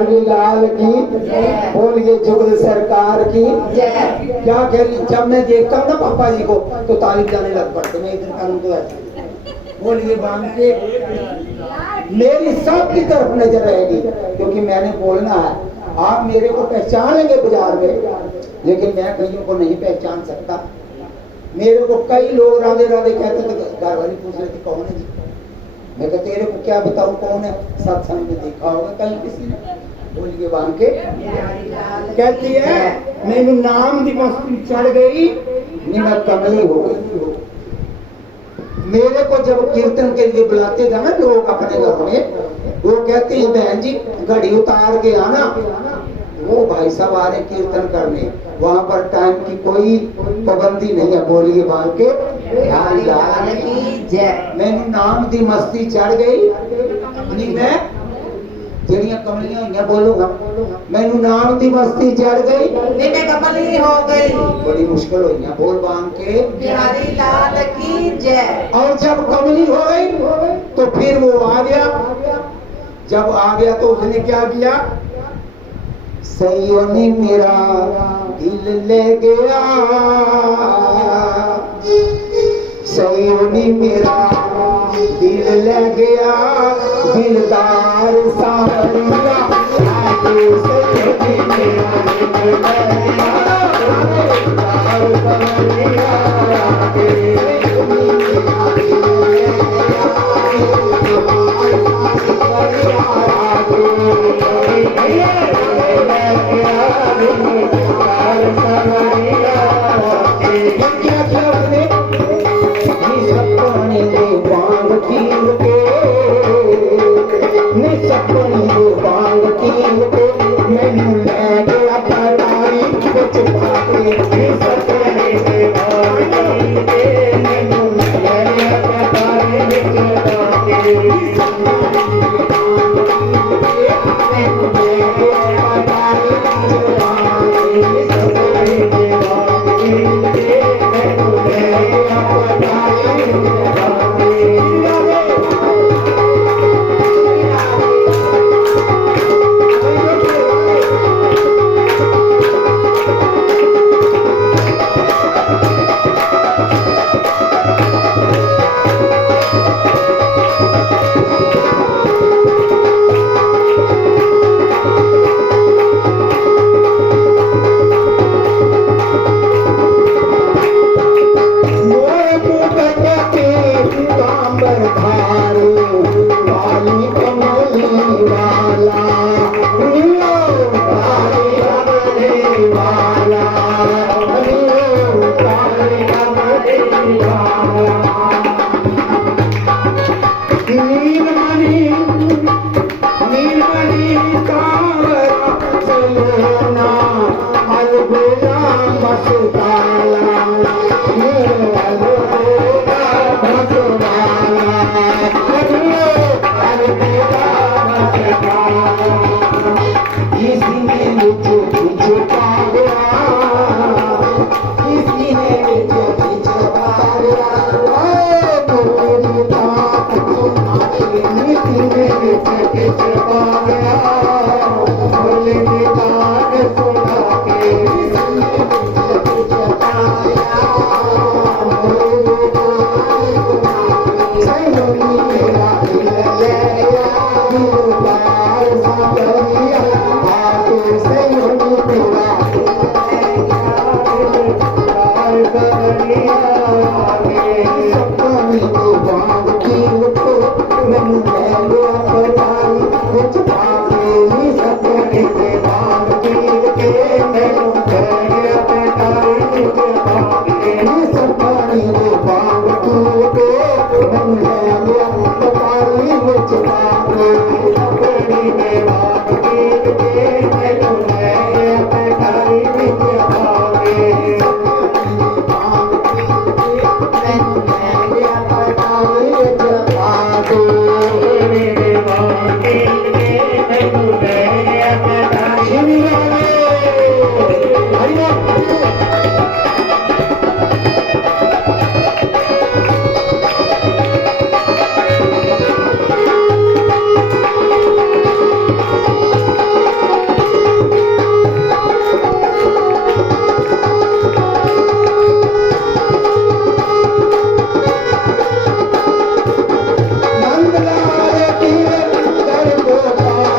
बिहारी लाल की, बोलिए जुगल सरकार की। क्या कह रही, जब मैं देखता हूँ ना पापा जी को तो तारीफ जाने लग पड़ते। मैं इधर कानून तो ऐसा बोलिए बांध के मेरी सबकी तरफ नजर रहेगी, क्योंकि मैंने बोलना है। आप मेरे को पहचान लेंगे बाजार में, लेकिन मैं कईयों को नहीं पहचान सकता। मेरे को कई लोग राधे राधे कहते थे, घर वाली पूछ रही थी कौन है जी, मैं कहते तेरे को क्या बताऊं कौन है, सत्संग में देखा होगा कहीं किसी ने। बोलिए बांध के कहती है मैंने नाम दी मस्ती चढ़ गई, मैं कमली हो गई। मेरे को जब कीर्तन के लिए बुलाते थे ना लोग अपने घर में, वो कहते हैं बहन जी घड़ी उतार के आना। वो भाई साहब आ रहे कीर्तन करने, वहां पर टाइम की कोई पाबंदी नहीं है। बोलिए बांध के मैंने नाम दी मस्ती चढ़ गई, नहीं मैं जड़ियां कमलियां हुई बोलूंगा, मैनू नाम दी मस्ती चढ़ गई, मैं कमली हो गई। बड़ी मुश्किल हुई, बोल बांध के बिहारी लाल की जय। और जब कमली हो गई तो फिर वो आ गया। जब आ गया तो उसने क्या किया, सैयों ने मेरा दिल ले गया, सैयों ने मेरा दिल ले गया, दिलदार सावरिया सैयों ने मेरा दिल ले गया, दिलदार सावरिया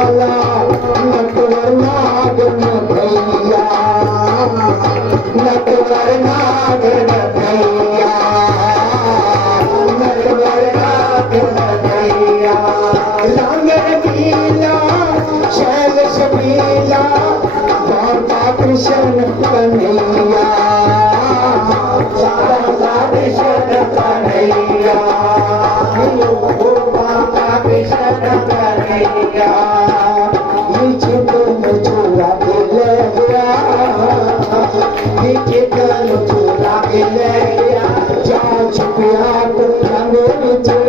वाला नटवर नागन भैया, नटवर नागन भैया, नटवर नागन भैया। लांगर पीला शैल शबीला राधा कृष्ण कन्हैया, राधा कृष्ण कन्हैया, राधा कृष्ण कन्हैया। नीचे तुम चूड़ा के ले गया, नीचे तुम चूड़ा के ले गया, जा छुपिया तुम रंगो नीचे,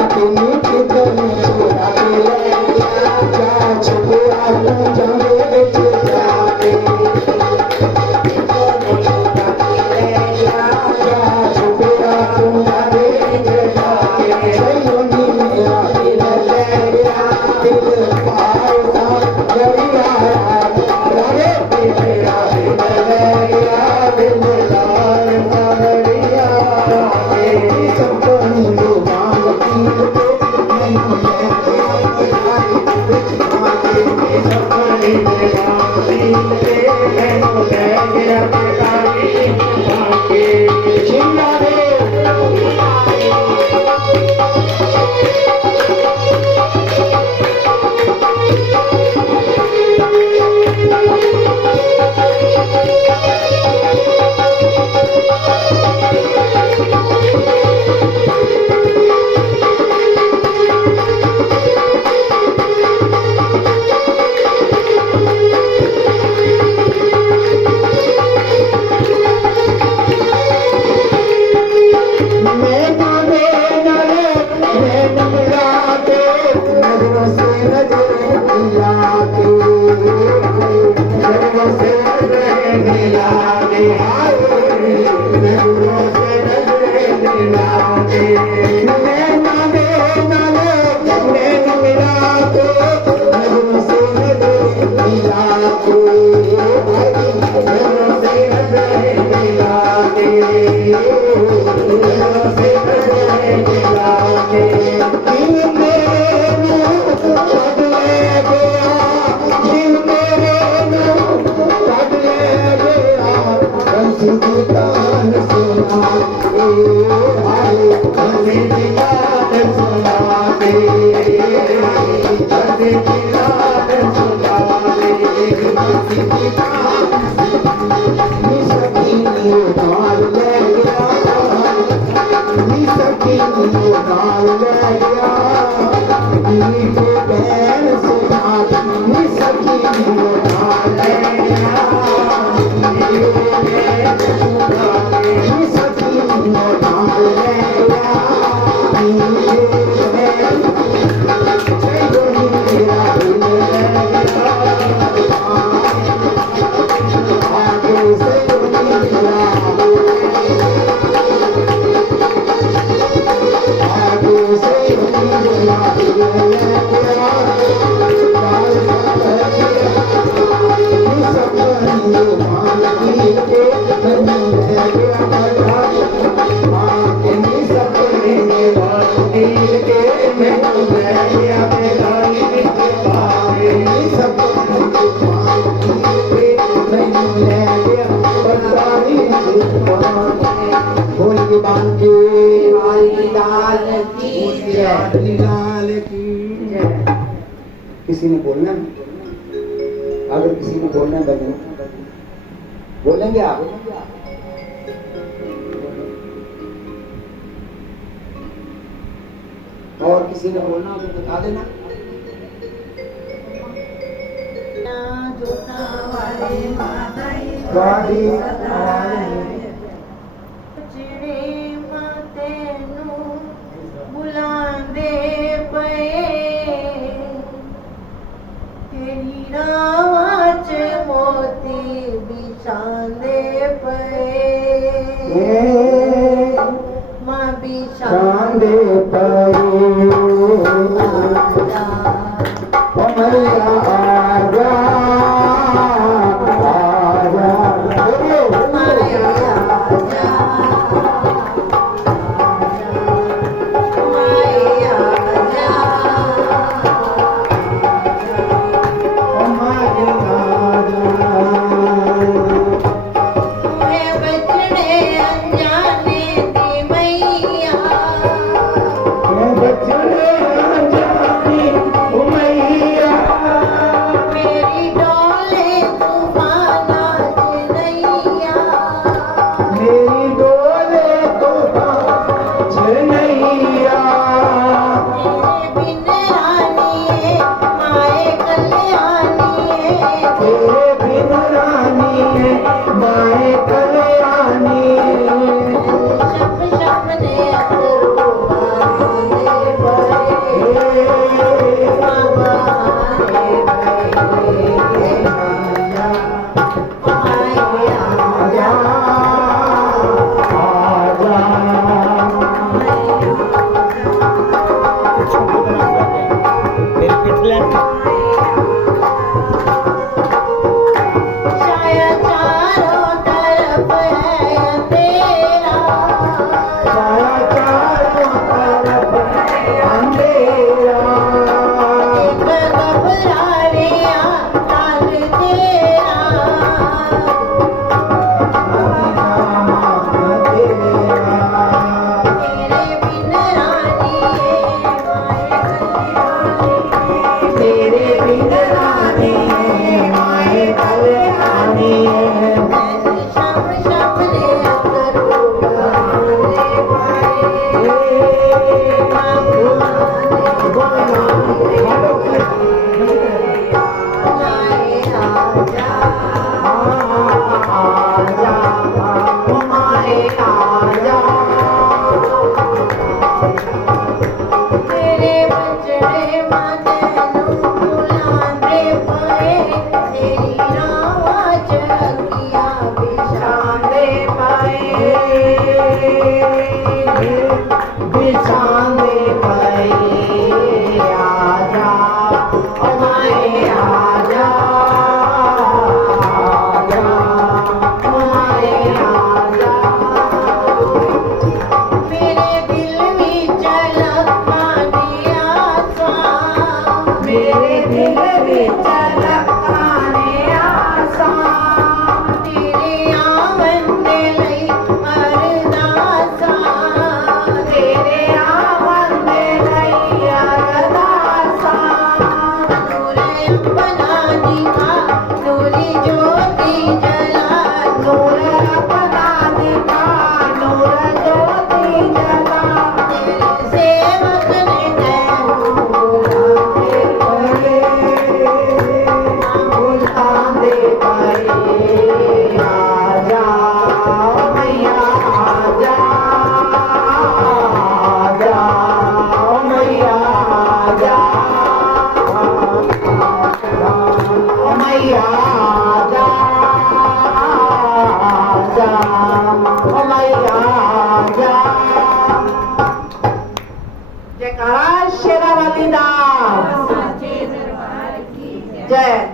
अपनी नीचे तुम चूड़ा के ले गया, जा छुपिया तुम रंगो नीचे जाके, जा छुपिया तुम रंगो नीचे जाके। सयोनी मेरा दिल ले गया, दिल पाया दरिया, राधे मेरा दिल ले गया, दिल लाया दरिया। सबको नींबू मांगती है, नहीं लेते सबको नींबू मांगती है, नहीं लेते चिल्ला रे। किसी ने बोलना, अगर किसी ने बोलना है भजन बोलेंगे आप? और किसी ने बोलना तो बता देना। चांदे पर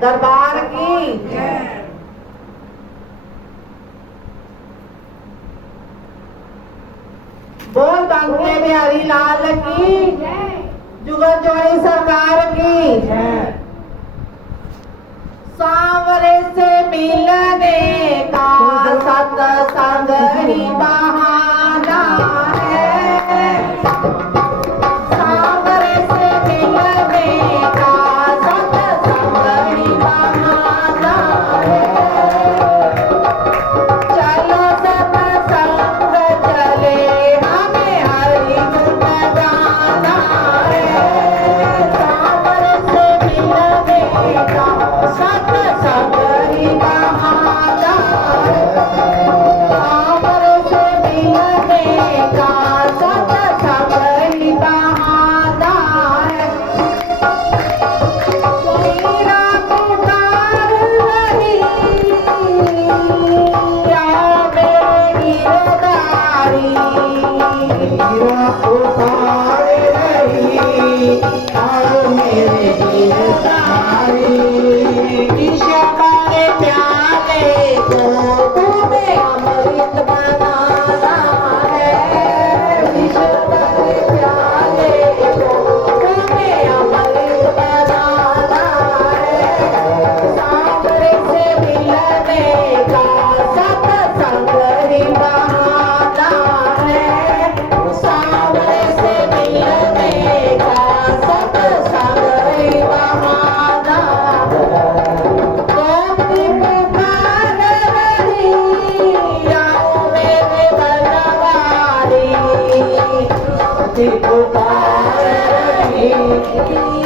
दरबार की बोल बांके बिहारी लाल की जुगल जोड़ी सरकार की सांवरे से मिलने का सत्संग ही बहाना है। सांवरे से मिलने का सत्संग ही बहाना है। चलो सत्संग चले हमें हरि गुण गाना है। सांवरे से मिलने का सत्संग ही बहाना है। सांवरे से मिलने का सत्संग ही बहाना है। मेरा पुकार रही आओ मेरी गिरधारी। मेरा पुकार रही आओ मेरे गिरधारी। विष भरे प्याले को तुम्हें अमृत बनाना है। विष भरे प्याले को तुम्हें अमृत बनाना है। सांवरे से मिलने का सत्संग ही बहाना है। सांवरे से मिलने का सत्संग ही बहाना है। गोपी पुकार रही आओ मेरे बनवारी। गोपी पुकार रही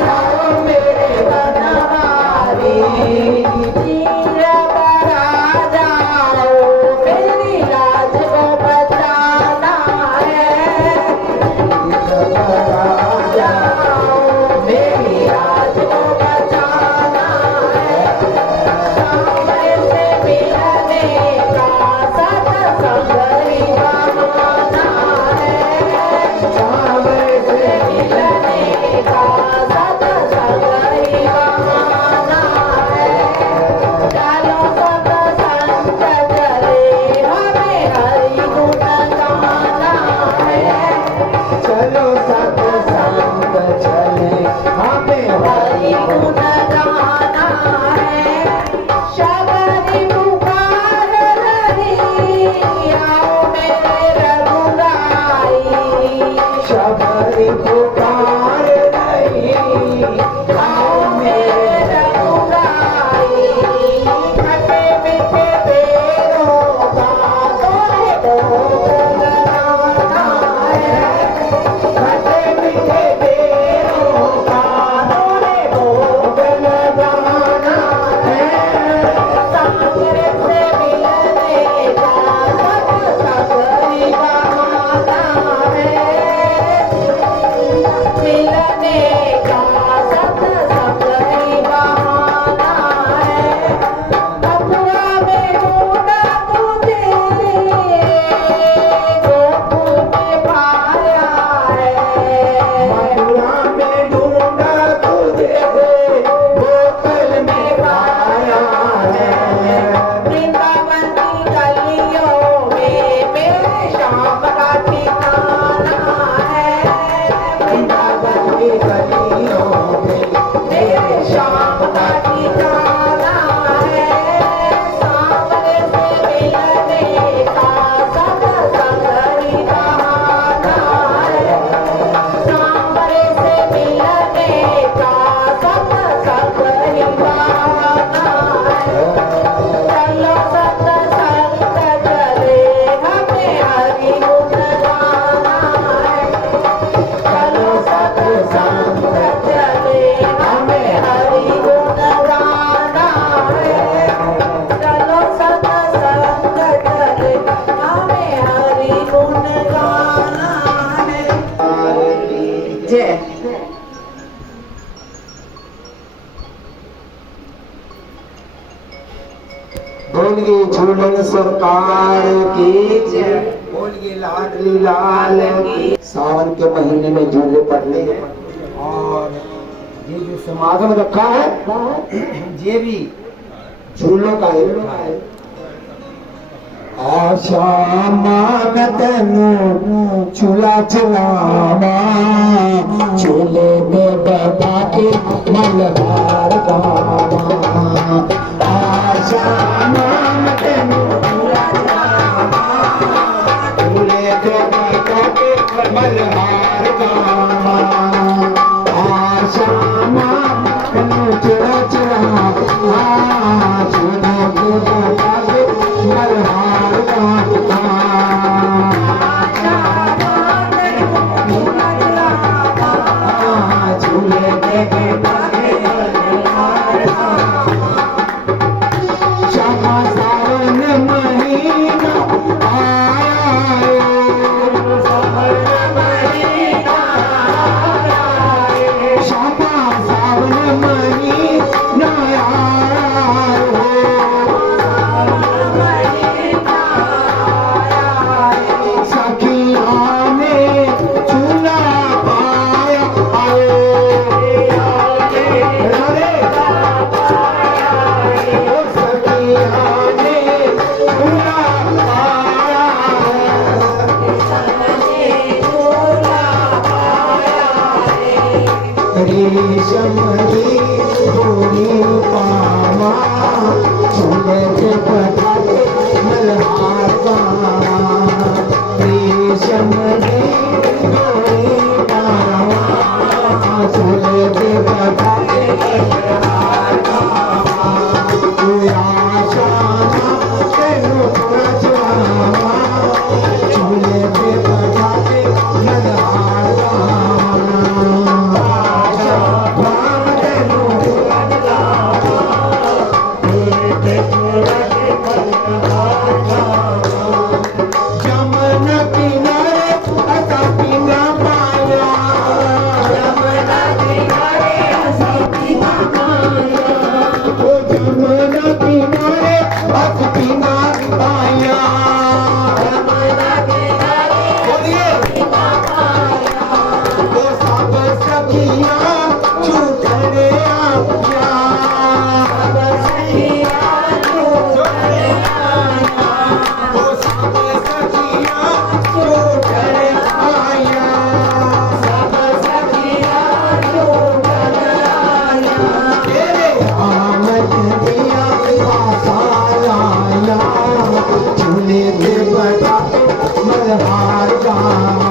आओ मेरे बनवारी। तीर बरा जाओ मेरी लाज को बचाना है। जाओ मेरी लाज को बचाना है। सांवरे से मिलने का सत्संग ही बहाना है। सांवरे से मिलने का सत्संग ही बहाना है। चलो सत्संग चले हमें हरि गुण गाना है। चलो सत्संग चले हमें हरि गुण गाना है। शबरी पुकार रही आओ मेरे रघुराई। शबरी पुकार रही आओ मेरे रघुराई। खटे मीठे बेरों का तोहे भोग लगाना है। खटे मीठे बेरों का तोहे भोग लगाना है। सांवरे से मिलने का सत्संग ही बहाना है। मिलने का सत्संग ही बहाना है। मथुरा में ढूंढा तुझे गोकुल में पाया है। मथुरा में ढूंढा तुझे गोकुल में पाया है। वृंदावन की गलियों में मेरे श्याम का ठिकाना है। वृंदावन की गलियों में मेरे श्याम का ठिकाना है। सांवरे से मिलने का सत्संग ही बहाना है। सांवरे से मिलने का सत्संग ही बहाना है। चलो सत्संग चले हमें हरि गुण गाना है। चलो सत्संग चले हमें हरि गुण गाना है। चलो सत्संग चले हमें हरि गुण गाना है। जय बोलिए झूलन सरकार की जय। बोलिए लाडली लाल की। सावन के महीने में झूले पड़ने और ये जो समागम रखा है ये भी झूलों का है। आशा मान तेनू चूल्हा चलावा चूल्हे में बैठा के मलबार गावा। आशा मान तेनू चूल्हा चलावा चूल्हे में बैठा के मलबार गावा। आशा मान तेनू चूल्हा चलावा चूल्हे में बैठा के मलबार गावा। श्यामा सावन महीना श्यामा सावन महीना सखिया ने चूल्हा पाया रेशम की डोरी पावा चूल्हे पे बैठा के मल्हार गावा। रेशम की डोरी पावा चूल्हे पे बैठा के मल्हार गावा। तू आशा तेनू चूल्हा चलावा चूल्हे पे बैठा के मल्हार गावा। जमुना किनारे असा पीना पाया जमुना किनारे असा पीना पाया ओ जमुना किनारे असा पीना पाया जमुना किनारे बोलिए पीना पाया वो सब सखियां छूटने आया सब सखियां छूटने आया वो सब सखियां छूटने आया सब सखियां छूटने आया तेरे आमद दिया आशा लाया चूल्हे पे बैठा के मल्हार गावा।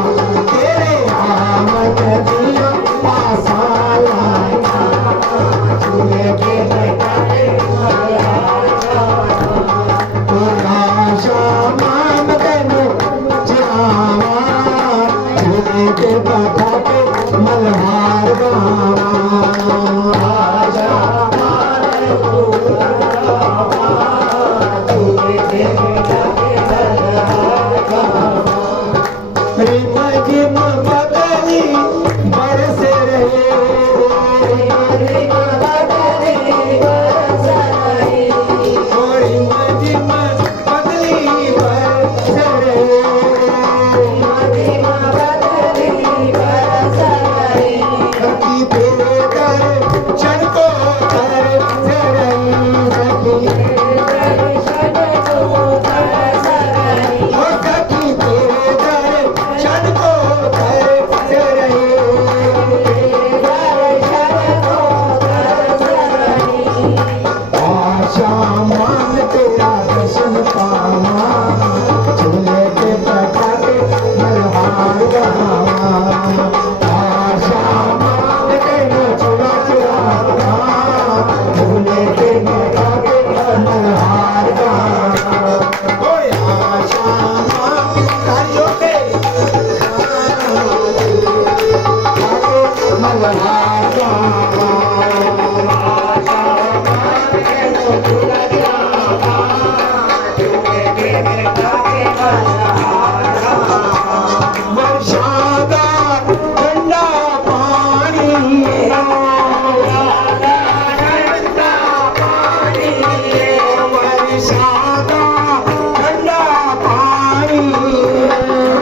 तेरे आमद दिया आशा लाया चूल्हे पे बैठा के मल्हार गावा। आशा मान तेनू चलावा चूल्हे पे बैठा के मल्हार गावा। आशा मान तेनू चलावा चूल्हे पे बैठा के मल्हार गावा। प्रेम जिम बदली बरस रहे प्रेम बदली बरस रहे प्रेम जिम बदली बरस रहे प्रेम बदली बरस रहे सखी तेरे दर्शन को तरस रही सखी तेरे दर्शन को तरस रही ओ सखी तेरे दर्शन को तरस रही दर्शन को तरस रही। आशा मान तेरा दर्शन पावा चूल्हे पे बैठा के मल्हार गावा। आशा मान तेरा चूल्हा चलावा चूल्हे पे बैठा के मल्हार गावा। ओए आशा मान तालियों पे मल्हार गावा। आशा मान तेरा चूल्हा चलावा चूल्हे पे बैठा के मल्हार गावा। वर्षादा ठंडा पानी वर्षादा ठंडा पानी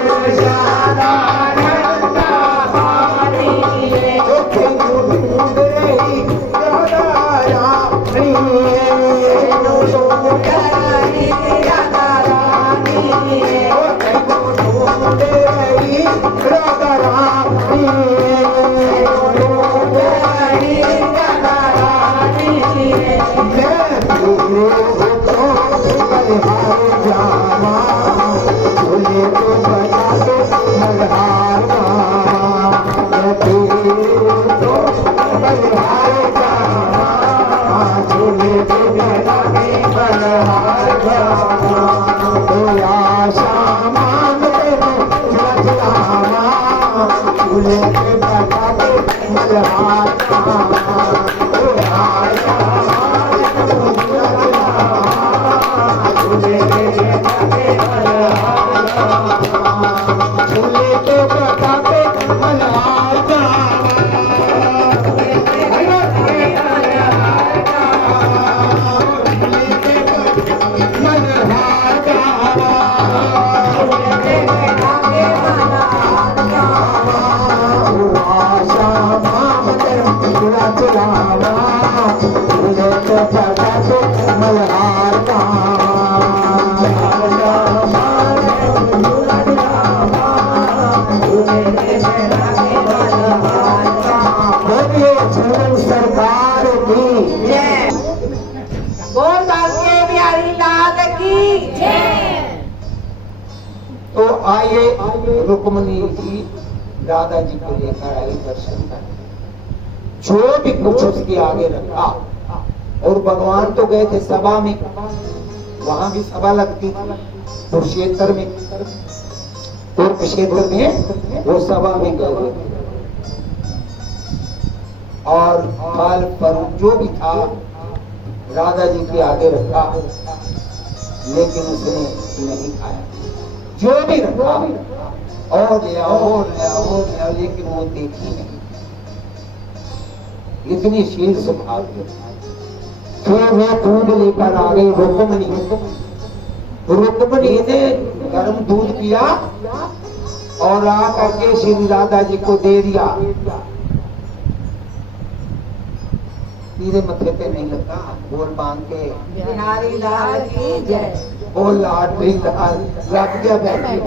वर्षादा ठंडा पानी बलिहार जामा झूले को बता के मल्हार मामा तो बलिहार जामा झूले को बता के मल्हार जामा तो आशा मांगते रचलामा झूले को बता के मल्हार जामा तो आशा झूले के बता के मल्हार सरकार की जय। बोल बांके बिहारी लाल की जय। तो आइए रुक्मणी जी राधा जी को लेकर आई दर्शन कर, जो भी कुछ उसके आगे रखा। और भगवान तो गए थे सभा में, वहां भी सभा लगती थी कुरुक्षेत्र में, कुरुक्षेत्र में वो सभा में गए हुए थे। और फल पर जो भी था राधा जी के आगे रखा, लेकिन उसने नहीं खाया। जो भी रखा और लिया और लिया और लिया, लेकिन वो देखी नहीं। इतनी शील स्वभाव थी। फिर वो दूध लेकर आ गई रुक्मणी। रुक्मणी ने गर्म दूध पिया और आकर के श्री राधा जी को दे दिया। मेरे मथे पे नहीं लगा, बोल बांध के बिहारी लाल की जय। बोल लाडली लाल लग गया बैठी।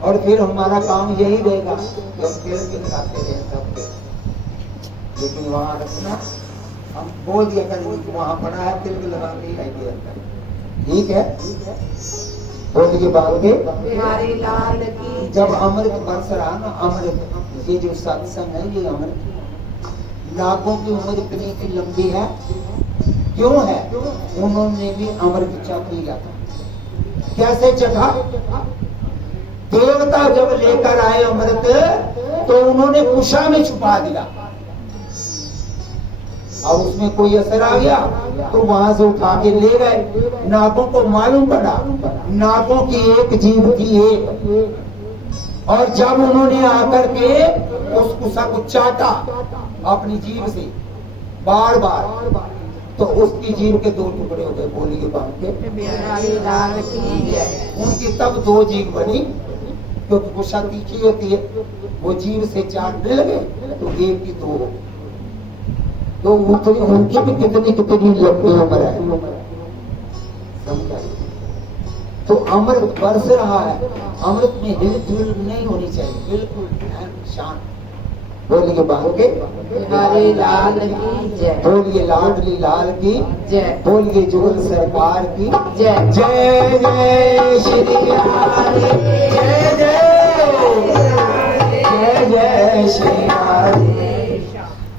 और फिर हमारा काम यही रहेगा कि हम तेल के लगाते रहे सबके, लेकिन वहां रखना हम बोल दिया कर वहां पड़ा है तिल लगा के आइए। ठीक है, बोल के बाद के बिहारी लाल की जब अमृत बरस रहा ना, अमृत ये जो सत्संग है ये अमृत, नागों की उम्र इतनी की लंबी है, क्यों है? उन्होंने भी अमृत चख लिया था। कैसे चखा? देवता जब लेकर आए अमृत तो उन्होंने कुशा में छुपा दिया, और उसमें कोई असर आ गया तो वहां से उठा के ले गए। नागों को मालूम पड़ा, नागों की एक जीभ थी एक, और जब उन्होंने आकर के उस कुशा को चाटा अपनी जीभ से बार बार, तो उसकी जीभ के दो टुकड़े हो गए। बोलिए बांध के बिहारी लाल की जय। उनकी तब दो जीभ बनी, क्योंकि कुशा तीखी होती है। वो जीभ से चाटने लगे तो एक की दो हो, तो उनकी भी कितनी कितनी लंबी उम्र है। तो अमृत बरस रहा है, अमृत में हिलजुल नहीं होनी चाहिए, बिल्कुल शांत। बोलिए बाहर के बिहारी लाल की जय। बोलिए लाडली लाल की जय। बोलिए जुगल सरकार की जय। जय जय श्री हरि, जय जय जय जय श्री हरि।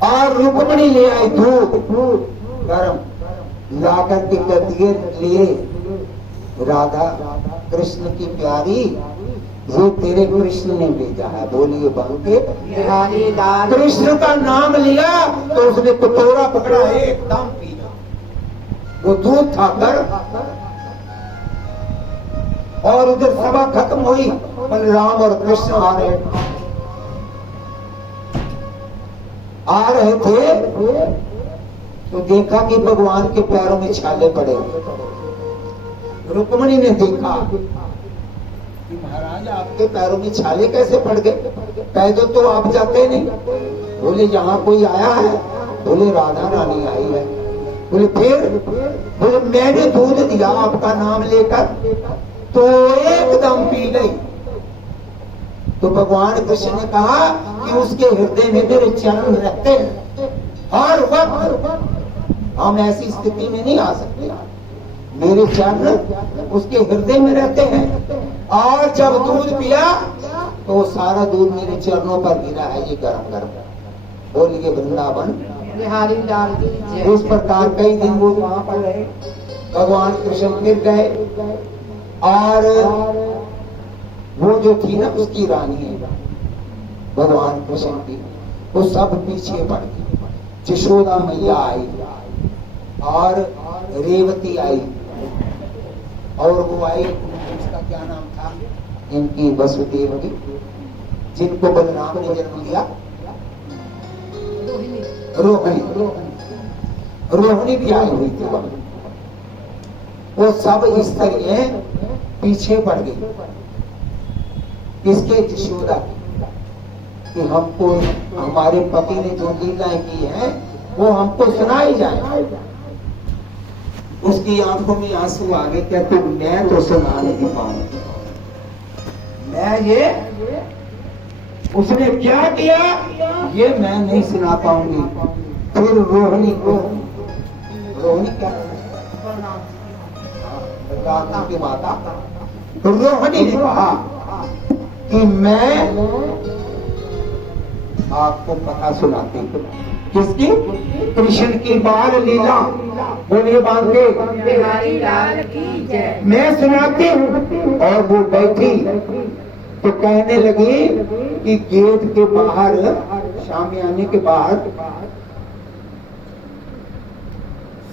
और रुक्मणी ले आई दूध गरम, ला करके कतिये लिए, राधा कृष्ण की प्यारी, ये तेरे कृष्ण ने भेजा है। बोलिए बांके बिहारी लाल कृष्ण का नाम लिया तो उसने कटोरा पकड़ा, एकदम पीना। वो दूध था गर्म। और उधर सभा खत्म हुई, बलराम और कृष्ण आ रहे थे तो देखा कि भगवान के पैरों में छाले पड़े। रुक्मणी ने देखा कि महाराज आपके पैरों में छाले कैसे पड़ गए, पैदल तो आप जाते नहीं। बोले यहाँ कोई आया है? बोले राधा रानी आई है। बोले फिर? बोले मैंने दूध दिया आपका नाम लेकर तो एकदम पी गई। तो भगवान कृष्ण ने कहा कि उसके हृदय में मेरे चरण रहते हैं, हर वक्त हम ऐसी स्थिति में नहीं आ सकते, मेरे चरण उसके हृदय में रहते हैं। और जब दूध पिया तो वो सारा दूध मेरे चरणों पर गिरा है, ये गरम गरम। बोलिए वृंदावन बिहारी लाल की जय। इस प्रकार कई दिन वो वहां पर रहे। भगवान कृष्ण फिर गए और वो जो थी ना उसकी रानी है भगवान कृष्ण की, वो सब पीछे पड़ गई। यशोदा मैया आई और रेवती आई और वो आई, उसका क्या नाम था इनकी, वसुदेव की, जिनको बलराम ने जन्म दिया, रोहिणी। रोहिणी भी आई हुई थी वहां। वो सब स्त्रियां पीछे पड़ गई इसके यशोदा कि हमको हमारे पति ने जो लीलाएं की है वो हमको सुनाई जाए। उसकी आंखों में आंसू आ गए, कहते मैं तो सुना नहीं पाऊंगी, मैं ये उसने क्या किया ये मैं नहीं सुना पाऊंगी। फिर रोहिणी क्या बलराम की माता रोहिणी ने कहा कि मैं आपको कथा सुनाती हूँ। किसकी? कृष्ण की बाल लीला। बोलिए बांके बिहारी लाल की जय। मैं सुनाती हूँ। और वो बैठी तो कहने लगी कि गेट के बाहर, शामियाने के बाहर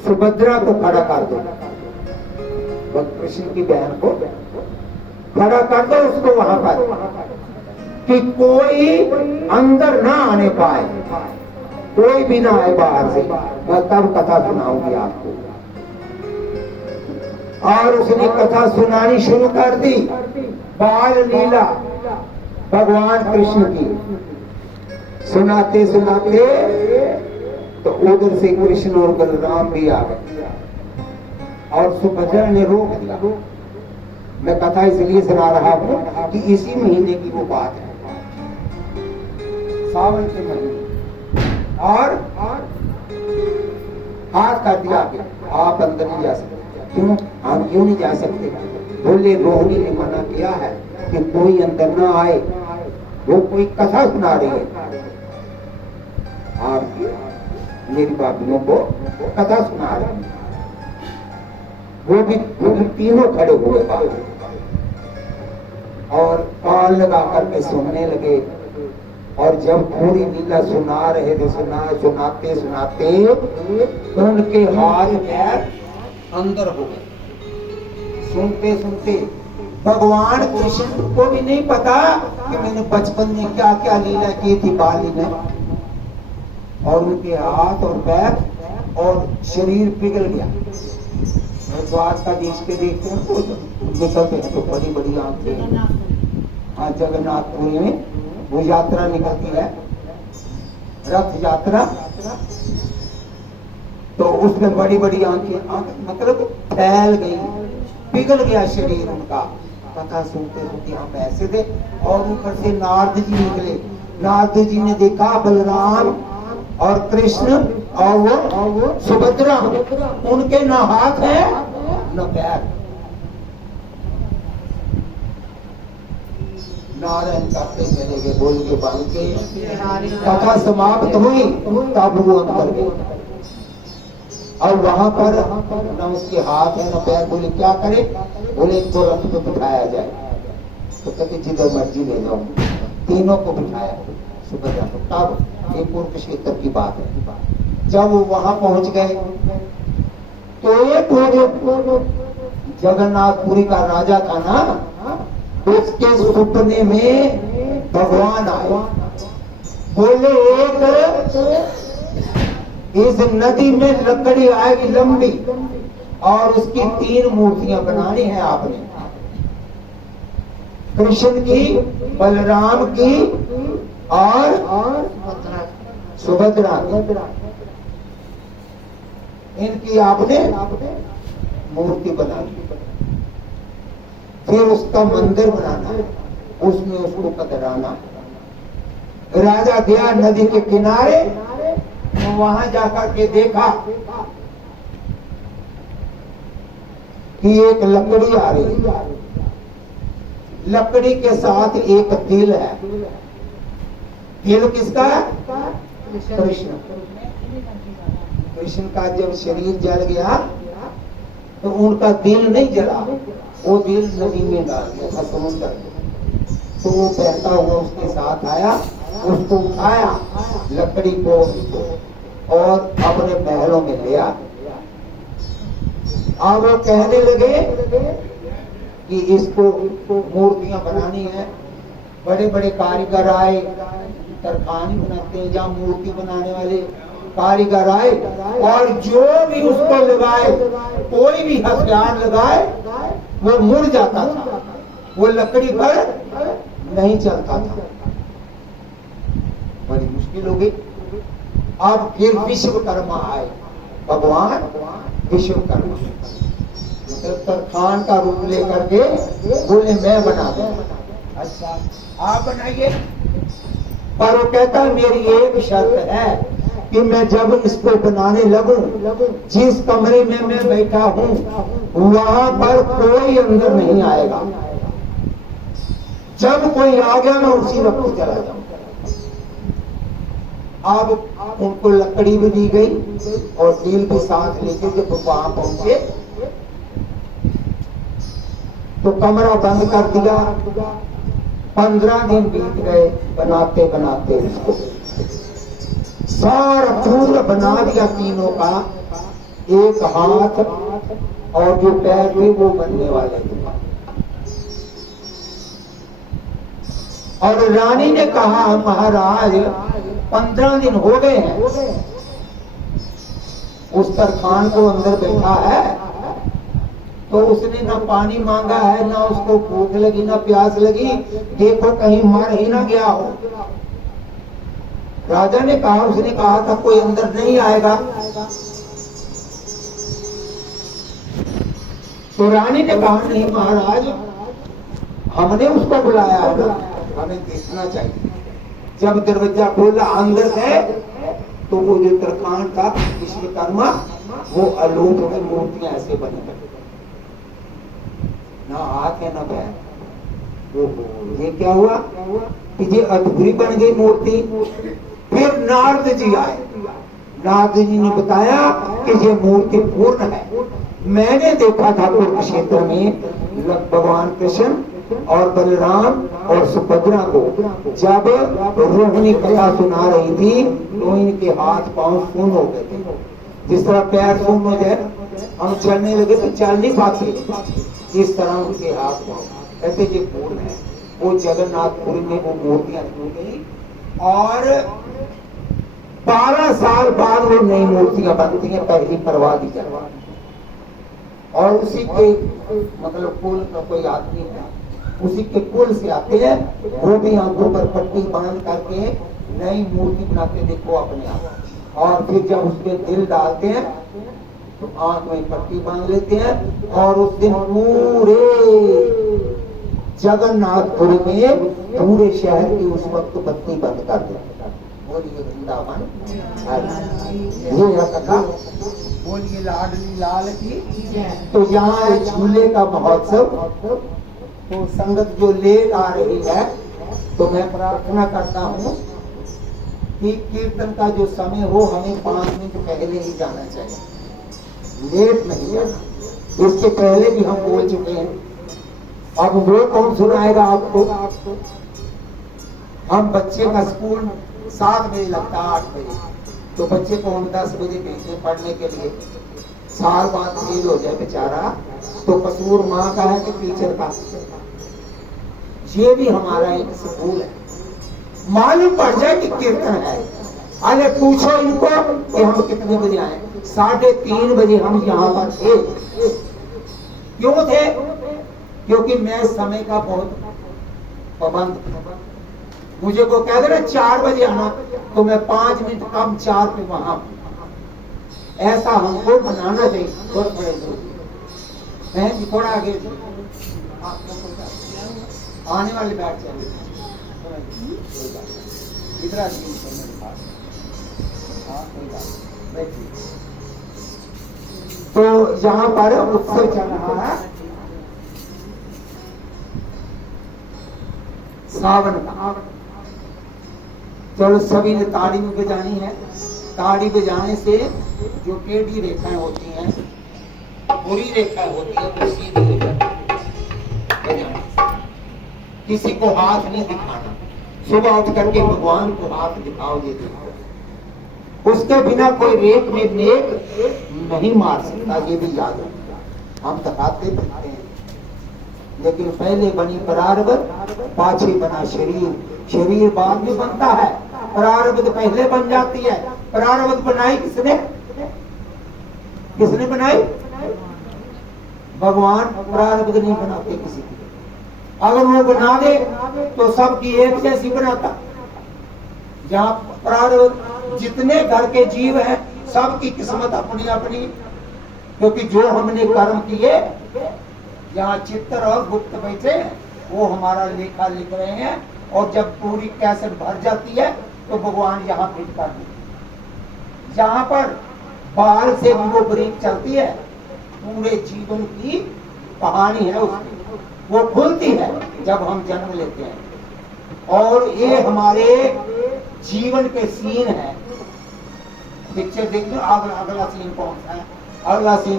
सुभद्रा को खड़ा कर दो, कृष्ण की बहन को खड़ा कर दो उसको वहां पर, कि कोई अंदर ना आने पाए, कोई भी ना आए बाहर से, मैं तब कथा सुनाऊंगी आपको। और उसने कथा सुनानी शुरू कर दी, बाल लीला भगवान कृष्ण की। सुनाते सुनाते तो उधर से कृष्ण और बलराम भी आ गए और सुभद्रा ने रोक दिया। मैं कथा इसलिए सुना रहा हूं कि इसी महीने की वो बात है, सावन के महीने। और हाथ कर दिया कि आप अंदर नहीं जा सकते। क्यों? आप क्यों नहीं जा सकते? बोले रोहिणी ने मना किया है कि कोई अंदर ना आए, वो कोई कथा सुना रही है, आप मेरी बाबियों को कथा सुना रहे हैं। वो भी तीनों खड़े हुए बाहर और कान लगा करके सुनने लगे। और जब पूरी लीला सुना रहे थे, सुनाते सुनाते उनके हाथ पैर अंदर हो गए। सुनते सुनते भगवान कृष्ण को भी नहीं पता कि मैंने बचपन में क्या क्या लीला की थी बाली में, और उनके हाथ और पैर और शरीर पिघल गया। द्वारका देश के देखते हैं तो निकलते हैं तो बड़ी बड़ी आंखें। हाँ, जगन्नाथपुरी में वो यात्रा निकलती है, रथ यात्रा, तो उसमें बड़ी बड़ी आंखें मतलब फैल गई, पिघल गया शरीर उनका। कथा सुनते सुनते हम ऐसे थे। और ऊपर से नारद जी निकले। नारद जी ने देखा बलराम और कृष्ण और वो सुभद्रा, उनके ना हाथ है न पैर। नारायण करते चले गए, बोल के बांध के। कथा समाप्त हुई तब वो अंदर गए और वहां पर न उसके हाथ है न पैर। बोले क्या करे? बोले इनको रथ पे बिठाया जाए। तो कहते जिधर मर्जी ले जाओ। तीनों को बिठाया, सुभद्रा को। तब एक पूर्व क्षेत्र की बात है, जब वो वहां पहुंच गए तो एक वो जगन्नाथपुरी का राजा था ना, उसके सपने में भगवान आए। बोले एक इस नदी में लकड़ी आएगी लंबी और उसकी 3 मूर्तियां बनानी है आपने, कृष्ण की, बलराम की और सुभद्रा की। इनकी आपने मूर्ति बनानी, फिर उसका मंदिर बनाना है। उसमें उसको कतराना। राजा गया नदी के किनारे, तो वहां जाकर के देखा कि एक लकड़ी आ रही है, लकड़ी के साथ एक तिल है। तिल किसका है? कृष्ण। कृष्ण का जब शरीर जल गया तो उनका दिल नहीं जला, वो दिल नदी में डाल दिया था, समुद्र में। तो वो बहता हुआ उसके साथ आया, उसको उठाया लकड़ी को और अपने महलों में ले आया। अब वो कहने लगे कि इसको मूर्तियां बनानी है। बड़े बड़े कारीगर आए, तरखानी बनाते हैं जहाँ मूर्ति बनाने वाले कारीगर आए, और जो भी उसको लगाए, कोई भी हथियार लगाए वो मुड़ जाता था, वो लकड़ी पर नहीं चलता था। बड़ी मुश्किल हो गई। अब फिर विश्वकर्मा आए, भगवान विश्वकर्मा, मतलब तरखान का रूप लेकर के बोले मैं बना दूं। अच्छा आप बनाइए, पर वो कहता मेरी एक शर्त है कि मैं जब इसको बनाने लगूं, जिस कमरे में मैं बैठा हूं वहां पर कोई अंदर नहीं आएगा। जब कोई आ गया मैं उसी वक्त चला जाऊं। अब उनको लकड़ी भी दी गई और दिल भी साथ लेके जब वहां पहुंचे तो कमरा बंद कर दिया। 15 दिन बीत गए बनाते बनाते उसको, सारा पूरा बना दिया तीनों का, एक हाथ और जो पैर थे वो बनने वाले थे। और रानी ने कहा महाराज 15 दिन हो गए हैं, उस तरखान को अंदर बैठा है तो उसने ना पानी मांगा है, ना उसको भूख लगी ना प्यास लगी, देखो कहीं मर ही ना गया हो। राजा ने कहा, उसने कहा था कोई अंदर नहीं आएगा। तो रानी ने कहा नहीं महाराज, हमने उसको बुलाया है ना, हमें देखना चाहिए। जब दरवाजा खोला अंदर है तो वो जो तरखान था विश्वकर्मा, वो आलोक में मूर्तियां ऐसे बनी बैठी, ना हाथ है ना पैर। ये क्या हुआ कि ये अधूरी बन गई मूर्ति। फिर नारद जी आए, नारद जी ने बताया कि ये मूर्ति पूर्ण है। मैंने देखा था कुरुक्षेत्र में भगवान कृष्ण और बलराम और सुभद्रा को जब रोहिणी कथा सुना रही थी तो इनके हाथ पांव शून्य हो गए थे। जिस तरह पैर शून्य हो जाए, हम चलने लगे तो चल नहीं पाते, इस तरह उनके हाथ पांव ऐसे ये पूर्ण है। वो जगन्नाथपुरी में वो मूर्तियां छू गई और 12 साल बाद वो नई मूर्तियां बनती हैं, पहली परवाह दी जाती। और उसी के मतलब कुल का कोई आदमी है, उसी के कुल से आते हैं, वो भी आंखों पर पट्टी बांध करके नई मूर्ति बनाते, देखो अपने आप। और फिर जब उसमें दिल डालते हैं तो आंख में पट्टी बांध लेते हैं और उस दिन पूरे जगन्नाथपुरी में पूरे शहर की उस वक्त बत्ती बंद कर देते हैं। बोलिए वृंदावन, ये है कथा। बोलिए लाडली लाल की। तो यहाँ झूले का महोत्सव, तो संगत जो लेट आ रही है, तो मैं प्रार्थना करता हूँ कि कीर्तन का जो समय हो हमें 5 मिनट पहले ही जाना चाहिए, लेट नहीं जाना। इसके पहले भी हम बोल चुके हैं, अब वो कौन सुनाएगा आपको। हम बच्चे का स्कूल 7 बजे लगता है, 8 बजे, तो बच्चे को हम 10 बजे भेजते पढ़ने के लिए। साल बाद फेल हो जाए बेचारा, तो कसूर माँ का है कि टीचर का। ये भी हमारा एक स्कूल है। मालूम पड़ जाए कि कीर्तन है, अरे पूछो इनको कि हम कितने बजे आए। 3:30 बजे हम यहाँ पर थे। क्यों थे? क्योंकि मैं समय का बहुत पाबंद। मुझे को कह दे 4 बजे आना, तो मैं 5 मिनट कम 4 पे वहां। ऐसा हमको बनाना चाहिए। थोड़ा आगे आने वाले बैठ जाए इधर आ जाइए मेरे पास। हाँ कोई बात नहीं, बैठिए। तो यहाँ पर उत्सव चल रहा है सावन का। चलो सभी ने ताड़ी भी बजानी है। ताड़ी बजाने से जो टेढ़ी रेखाएं होती हैं, बुरी रेखाएं होती है, वो सीधी हो जाती है। किसी को हाथ नहीं दिखाना। सुबह उठ करके भगवान को हाथ दिखाओ, ये देखो। उसके बिना कोई रेख में नेक नहीं मार सकता, ये भी याद रखना। हम दिखाते दिखते हैं, लेकिन पहले बनी प्रारब्ध, पाछे बना शरीर। शरीर बाद में बनता है, प्रारब्ध पहले बन जाती है। प्रारब्ध बनाई किसने? किसने बनाई? भगवान प्रारब्ध नहीं बनाते किसी की। अगर वो बना दे तो सबकी एक जैसी बनाता। जहाँ प्रारब्ध, जितने घर के जीव हैं सबकी किस्मत अपनी अपनी, क्योंकि जो हमने कर्म किए, यहाँ चित्तर और गुप्त बैठे वो हमारा लेखा लिख रहे हैं। और जब पूरी कैसेट भर जाती है तो भगवान यहाँ फिट कर देते। जहाँ पर बाहर से भी वो ब्रेक चलती है, पूरे जीवन की कहानी है उसकी, वो खुलती है जब हम जन्म लेते हैं। और ये हमारे जीवन के सीन है। पिक्चर देख लो, अगला सीन कौन सा है? अगला सीन,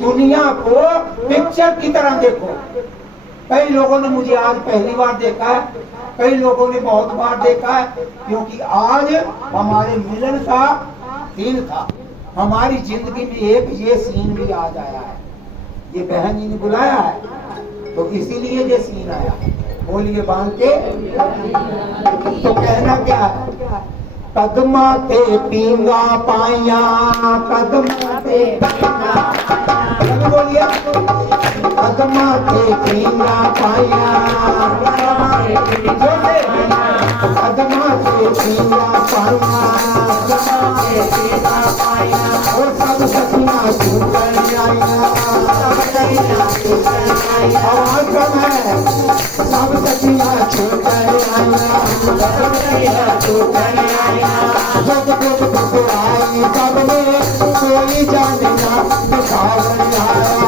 दुनिया को पिक्चर की तरह देखो। कई लोगों ने मुझे आज पहली बार देखा है, कई लोगों ने बहुत बार देखा है, क्योंकि आज हमारे मिलन का दिन था। हमारी जिंदगी में एक ये सीन भी आज आया है। ये बहन जी ने बुलाया है तो इसीलिए ये सीन आया। बोलिए बांध के। तो कहना क्या है? कदमा ते पींगा पाइया, कदमा ते बोलिए, कदमा ते पींगा पाइया, कदमा ते पींगा पाइया, और सब सखियां छूकर आइया। आवाज कम है। सब सखियां छूकर आइया, जब आई सबने कोई जाने ना दिखावन आया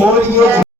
बोलिए